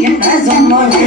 என்ன சொன்னது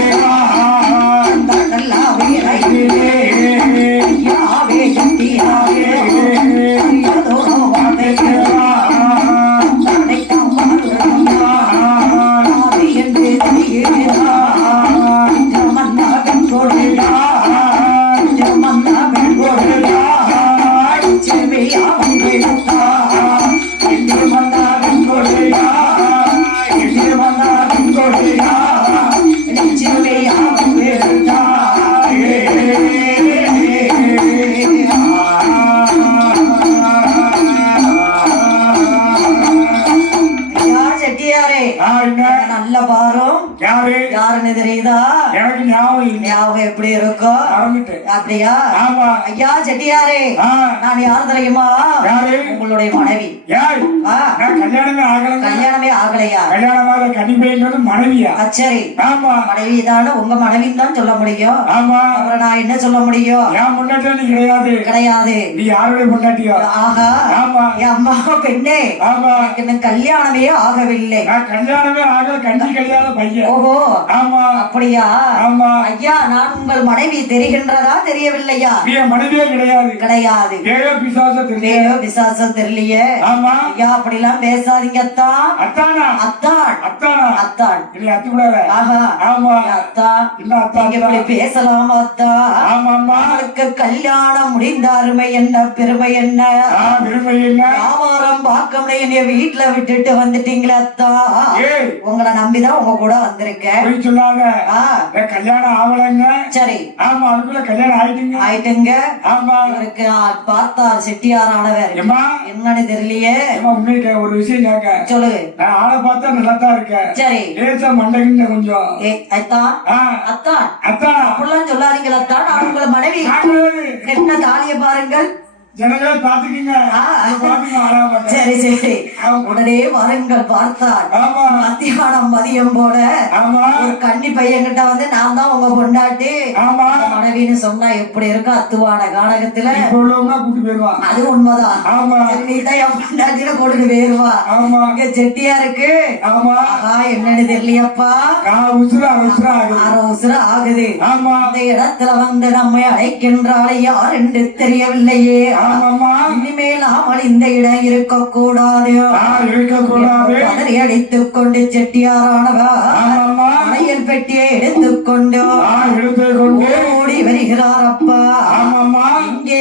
யாரு? யாருன்னு தெரியுதா? எனக்கு ஞாபகம் ஞாபகம் எப்படி இருக்கும்? மறந்துட்டேன். அப்படியா? ஆமா. ஐயா செட்டியாரே. நான் யார் தெரியுமா? யாரு? உங்களுடைய மனைவி. யார்? கல்யாணமே ஆகலங்க. கல்யாணமே ஆகலையா? கல்யாணமாக கன்னிப்பைங்கிறது மனைவியா? கச்சேரி ஆமா. மனைவி தானே உங்க மனைவின்னு தான் சொல்ல முடியும். ஆமா. அப்புறம் நான் என்ன சொல்ல முடியும்? என் முன்னாடி நீ கிடையாது. கிடையாது. நீ யாருடைய முன்னாட்டியோ ஆகா ஆமா. என் அம்மா பெண்ணே. ஆமா. எனக்கு கல்யாணமே ஆகவில்லை. கல்யாணமே ஆகல. கன்னி கல்யாணம் பையன். ஓஹோ. ஆமா. அப்படியா? ஆமா. ஐயா நான் உங்கள் மனைவி தெரிகின்றதா தெரியவில்லையா? என் மனைவியே கிடையாது. கிடையாது. ஏழோ பிசாச தெரியல. ஏதோ விசாசம் தெரியலையே. ஆமா. ஐயா அப்படிலாம் பேசாதீங்க அத்தான். அத்தானா? அத்தான். அத்தானா? அத்தான். அத்து விடாத ஆஹா. ஆமா. அத்தான். இல்ல அத்தா நீங்க இப்படி பேசலாமா அத்தா ஆமாம்மா. அவளுக்கு கல்யாணம் முடிந்த அருமை என்ன பெருமை என்ன? விரும்ப என்ன? வியாபாரம் பார்க்க முடிய என்னைய வீட்டுல விட்டுட்டு வந்துட்டீங்களா அத்தா உங்களை நம்பிதான் உங்க கூட வந்திருக்கேன். என் கல்யாணம் ஆகலைங்க சரி. ஆமா அதுக்குள்ள கல்யாணம் ஆயிட்டுங்க. ஆயிட்டுங்க. ஆமா. இவருக்கு பார்த்தார் செட்டியாரானவர். ஏம்மா? என்னன்னு தெரியலையே. ஒரு விஷயம் கேட்க. சொல்லு. நான் ஆளை பார்த்தா நல்லா தான் இருக்கேன். சரி. லேசா மண்டைக்குங்க கொஞ்சம். ஏ அத்தான் அத்தான் அத்தானா அப்படிலாம் சொல்லாதீங்களா அத்தான் நான் உங்களை மனைவி என்ன தாலிய பாருங்கள். சரி சரி. உடனே வாருங்கள் பார்த்தார் ஆமா. மத்தியானம் மதியம் போல ஆமா. ஒரு கன்னி பையன்கிட்ட வந்து நான் தான் உங்க பொண்டாட்டி. மனைவின்னு சொன்னா எப்படி இருக்கும் அத்துவான கானகத்துல அது உண்மைதான். நீ தான் என் பொண்டாட்டியில கொண்டு போயிருவா. ஆமா. இங்க செட்டியா இருக்கு? என்னன்னு தெரியலையப்பா. நான் உசுரா உசுரா ஆகுது. ஆறு உசுர ஆகுது. ஆமா. அந்த இடத்துல வந்து நம்மை அழைக்கின்றாள். யார் என்று தெரியவில்லையே. இனிமேல் நாமல் இந்த இடம் இருக்கக்கூடாது. நான் இருக்கக்கூடாது? பதறி அடித்துக் கொண்டு செட்டியாரானவர் மலையல் பெட்டியை எடுத்துக்கொண்டு நான் எடுத்து கொண்டு? ஓடி வருகிறார் அப்பா.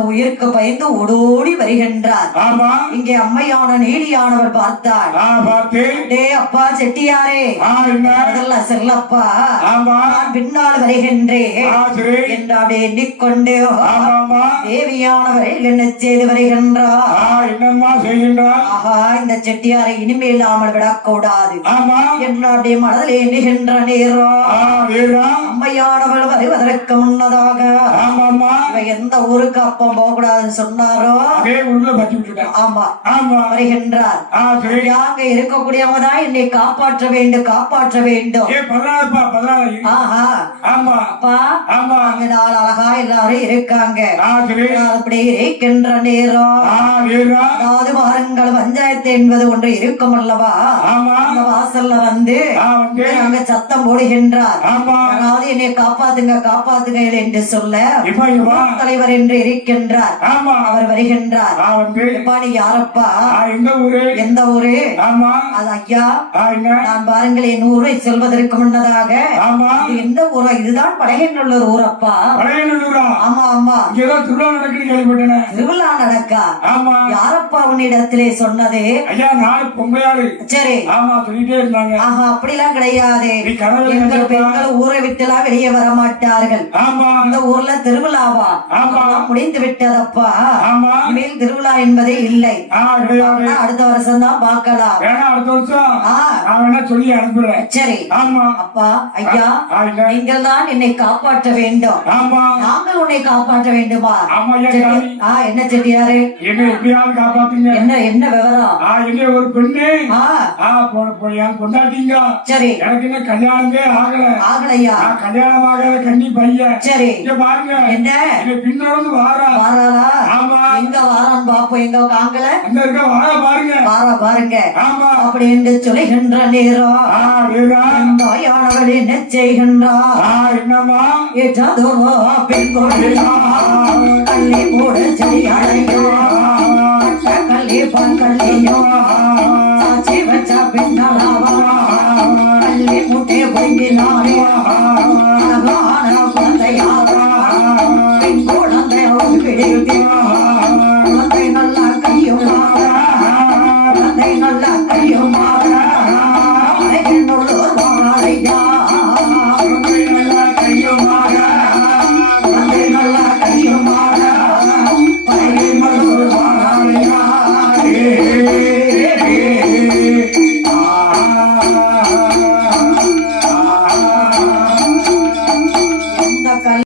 நடைமாக உயிருக்கு பயந்து ஓடோடி வருகின்றார். ஆமா. இங்கே அம்மையான நீலியானவர் பார்த்தார். டே அப்பா செட்டியாரே. முதல்ல செல்லப்பா. ஆமா. நான் பின்னால் வருகின்றேன். என்று அப்படியே எண்ணிக்கொண்டு தேவியானவரை என்ன செய்து வருகின்றார். ஆஹா இந்த செட்டியாரை இனிமேலாமல் விடக்கூடாது. ஆமா. என்று அப்படியே மனதில் எண்ணுகின்ற நேரம். அம்மையானவள் வருவதற்கு முன்னதாக. எந்த ஊருக்கு அப்பம் போக கூடாதுன்னு சொன்னாரோ ஆமா. வருகின்றார். அங்க இருக்கக்கூடியவங்க தான் என்னை காப்பாற்ற வேண்டும் காப்பாற்ற வேண்டும். அங்க நாள் அழகா எல்லாரும் இருக்காங்க. அப்படி இருக்கின்ற நேரம் அதாவது வாருங்கள் பஞ்சாயத்து என்பது ஒன்று இருக்கும் அல்லவா? வாசல்ல வந்து அங்க சத்தம் போடுகின்றார். ஆமா. அதாவது என்னை காப்பாத்துங்க காப்பாத்துங்க என்று சொல்ல தலைவர் என்று இருக்கின்றார். அவர் வருகின்றார். எப்பா நீ யாரப்பா? எந்த ஊரு? ஆமா. அது ஐயா. நான் பாருங்களேன் ஊரை செல்வதற்கு முன்னதாக எந்த ஊரா? இதுதான் படையநல்லூர் ஊரப்பா. ஆமா ஆமா. திருவிழா நடக்கா? ஆமா. யாரப்பா உன்னிடத்திலே சொன்னது? சரி. ஆமா சொல்லிட்டே இருந்தாங்க. ஆஹா அப்படிலாம் கிடையாது. எங்கள் ஊரை விட்டுலாம் வெளியே வர மாட்டார்கள் ஆமா. இந்த ஊர்ல திருவிழாவா முடிந்து விட்டதப்பா இனிமேல் திருவிழா என்பதே இல்லை. அடுத்த வருஷம் தான் பார்க்கலாம். அடுத்த வருஷம். சொல்லி அனுப்புறேன். சரி. அப்பா ஐயா? நீங்கள் தான் என்னை காப்பாற்ற வேண்டும். ஆமா. நாங்கள் உன்னை காப்பாற்ற வேண்டுமா? என்ன செட்டியாரு? என்ன என்ன என்ன விவரம்? ஒரு பெண்ணு. சரி. எனக்கு என்ன கல்யாணமே ஆகல. ஆகலையா? கல்யாணம் ஆகாத கண்ணி பையன். சரி. இங்க பாருங்க. என்ன? பின்தொடர்ந்து வாரா. வாராளா? ஆமா. எங்க வாரான் பாப்போம் எங்க காங்கல இருக்க வாரா பாருங்க. வாரா பாருங்க. ஆமா. அப்படி என்று சொல்லுகின்ற நேரம் தாயானவள் என்ன செய்கின்றார் ஆ என்னம்மா? ஏற்றதோரோ பெண் கொடியா கள்ளி மூட கள்ளி வச்ச கள்ளி முட்டை பொங்கினாரே